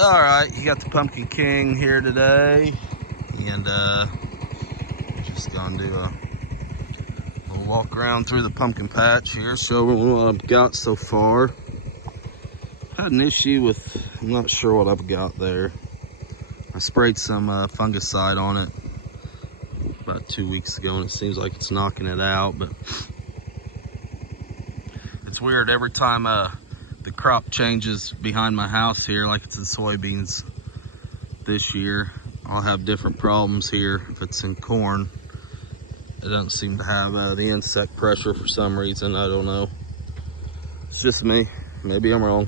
All right, you got the Pumpkin King here today, and just gonna do a little walk around through the pumpkin patch here, show everyone what I've got so far. Had an issue with, I'm not sure what I've got there. I sprayed some fungicide on it about 2 weeks ago, and it seems like it's knocking it out, but it's weird. Every time the crop changes behind my house here, like it's in soybeans this year, I'll have different problems here. If it's in corn, it doesn't seem to have the insect pressure for some reason. I don't know. It's just me. Maybe I'm wrong.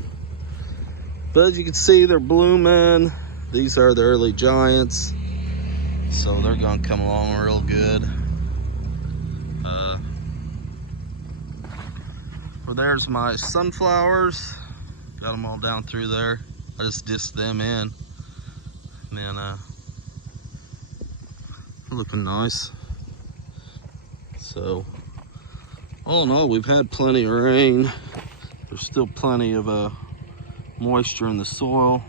But as you can see, they're blooming. These are the early giants, so they're gonna come along real good. There's my sunflowers. Got them all down through there. I just disked them in. And then looking nice. So all in all, we've had plenty of rain. There's still plenty of moisture in the soil.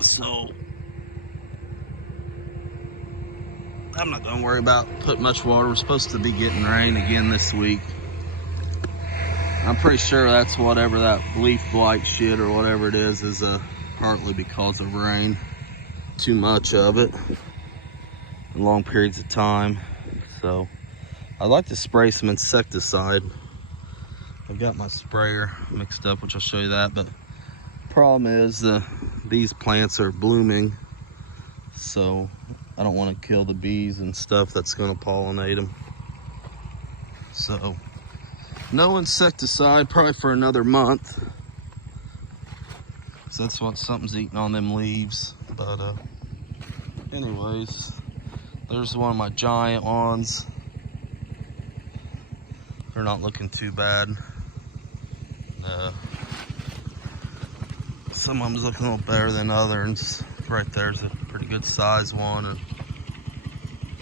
So I'm not gonna worry about putting much water. We're supposed to be getting rain again this week. I'm pretty sure that's whatever that leaf blight shit or whatever it is partly because of rain. Too much of it in long periods of time. So I'd like to spray some insecticide. I've got my sprayer mixed up, which I'll show you that, but the problem is these plants are blooming, so I don't want to kill the bees and stuff that's going to pollinate them. So no insecticide probably for another month, because that's what something's eating on them leaves. But anyways, there's one of my giant ones. They're not looking too bad. Some of them's looking a little better than others. Right there's a pretty good size one, and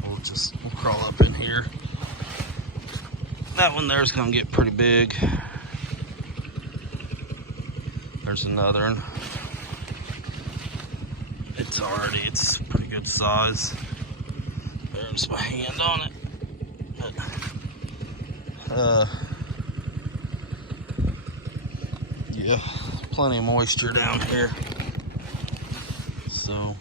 we'll crawl up in here. That one there's gonna get pretty big. There's another one. It's pretty good size. There's my hand on it. But, yeah, plenty of moisture down here. So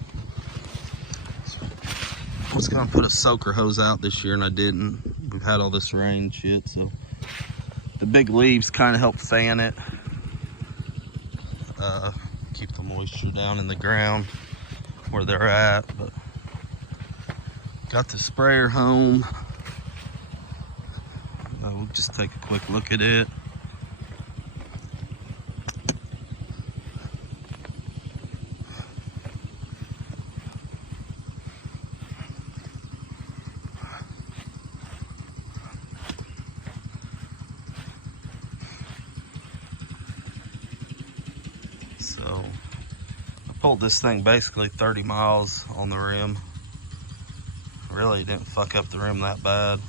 I was gonna put a soaker hose out this year, and I didn't. We've had all this rain shit, so the big leaves kind of help fan it, keep the moisture down in the ground where they're at. But got the sprayer home. We'll just take a quick look at it. So I pulled this thing basically 30 miles on the rim. Really didn't fuck up the rim that bad,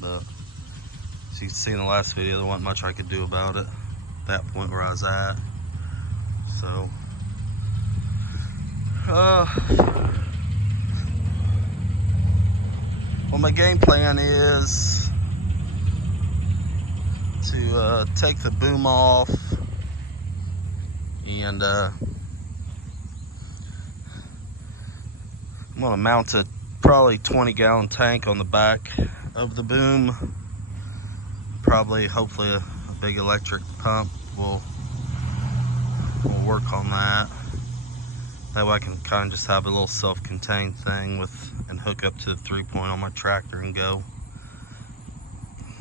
but as you can see in the last video, there wasn't much I could do about it at that point where I was at. So well, my game plan is to take the boom off, and I'm gonna mount a probably 20-gallon tank on the back of the boom. Probably, hopefully, a big electric pump will work on that. That way I can kind of just have a little self-contained thing and hook up to the 3-point on my tractor and go.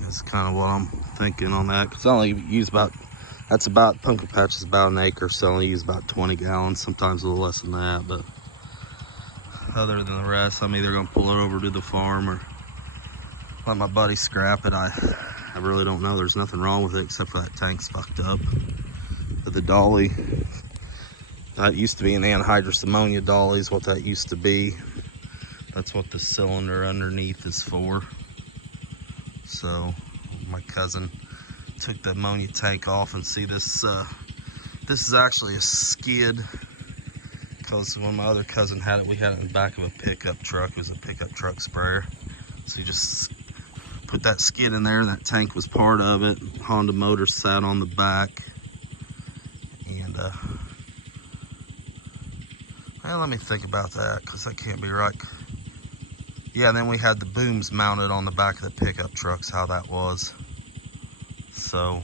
That's kind of what I'm thinking on that. Cause I only use pumpkin patch is about an acre, so I only use about 20 gallons, sometimes a little less than that. But other than the rest, I'm either gonna pull it over to the farm or let my buddy scrap it. I really don't know. There's nothing wrong with it except for that tank's fucked up. But the dolly, that used to be an anhydrous ammonia dolly is what that used to be. That's what the cylinder underneath is for. So my cousin took the ammonia tank off, and see this This is actually a skid, because when my other cousin had it, we had it in the back of a pickup truck. It was a pickup truck sprayer. So you just put that skid in there, and that tank was part of it. Honda motor sat on the back. And well, let me think about that, because that can't be right. Yeah, and then we had the booms mounted on the back of the pickup trucks, how that was. So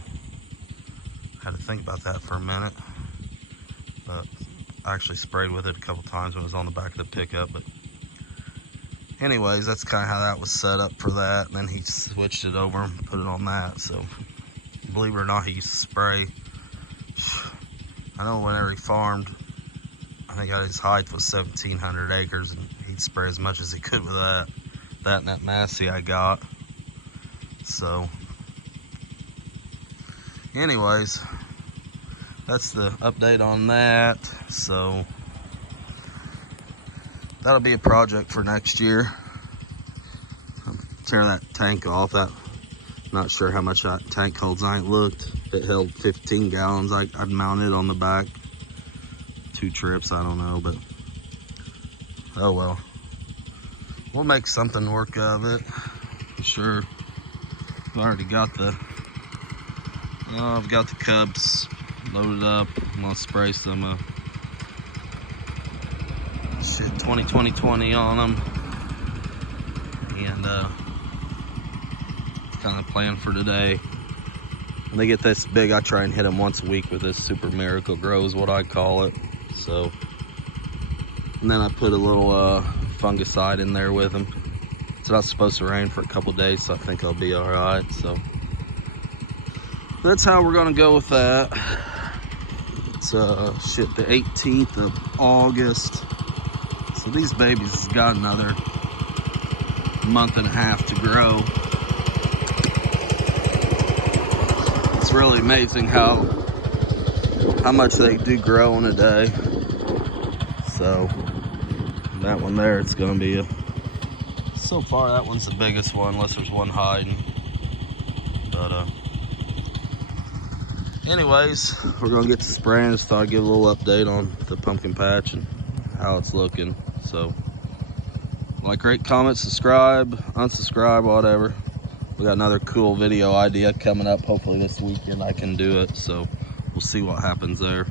I had to think about that for a minute. But I actually sprayed with it a couple times when it was on the back of the pickup. But anyways, that's kind of how that was set up for that. And then he switched it over and put it on that. So believe it or not, he used to spray. I know whenever he farmed, I think his height was 1,700 acres, and he'd spray as much as he could with that. That and that Massey I got. So anyways, that's the update on that. So that'll be a project for next year. Tear that tank off. Not sure how much that tank holds. I ain't looked. If it held 15 gallons, I'd mount it on the back. 2 trips, I don't know, but oh well. We'll make something work of it. Sure. I've already got I've got the Cubs loaded up. I'm gonna spray some 2020 on them, and kind of plan for today. When they get this big, I try and hit them once a week with this Super Miracle Grow is what I call it. So, and then I put a little fungicide in there with them. It's not supposed to rain for a couple days, so I think I'll be all right. So that's how we're gonna go with that. It's the 18th of August. So these babies has got another month and a half to grow. It's really amazing how much they do grow in a day. So that one there, it's gonna be so far that one's the biggest one, unless there's one hiding. But anyways, we're gonna get to spraying. Just thought I'd give a little update on the pumpkin patch and how it's looking. So like, rate, comment, subscribe, unsubscribe, whatever. We got another cool video idea coming up. Hopefully this weekend I can do it. So we'll see what happens there.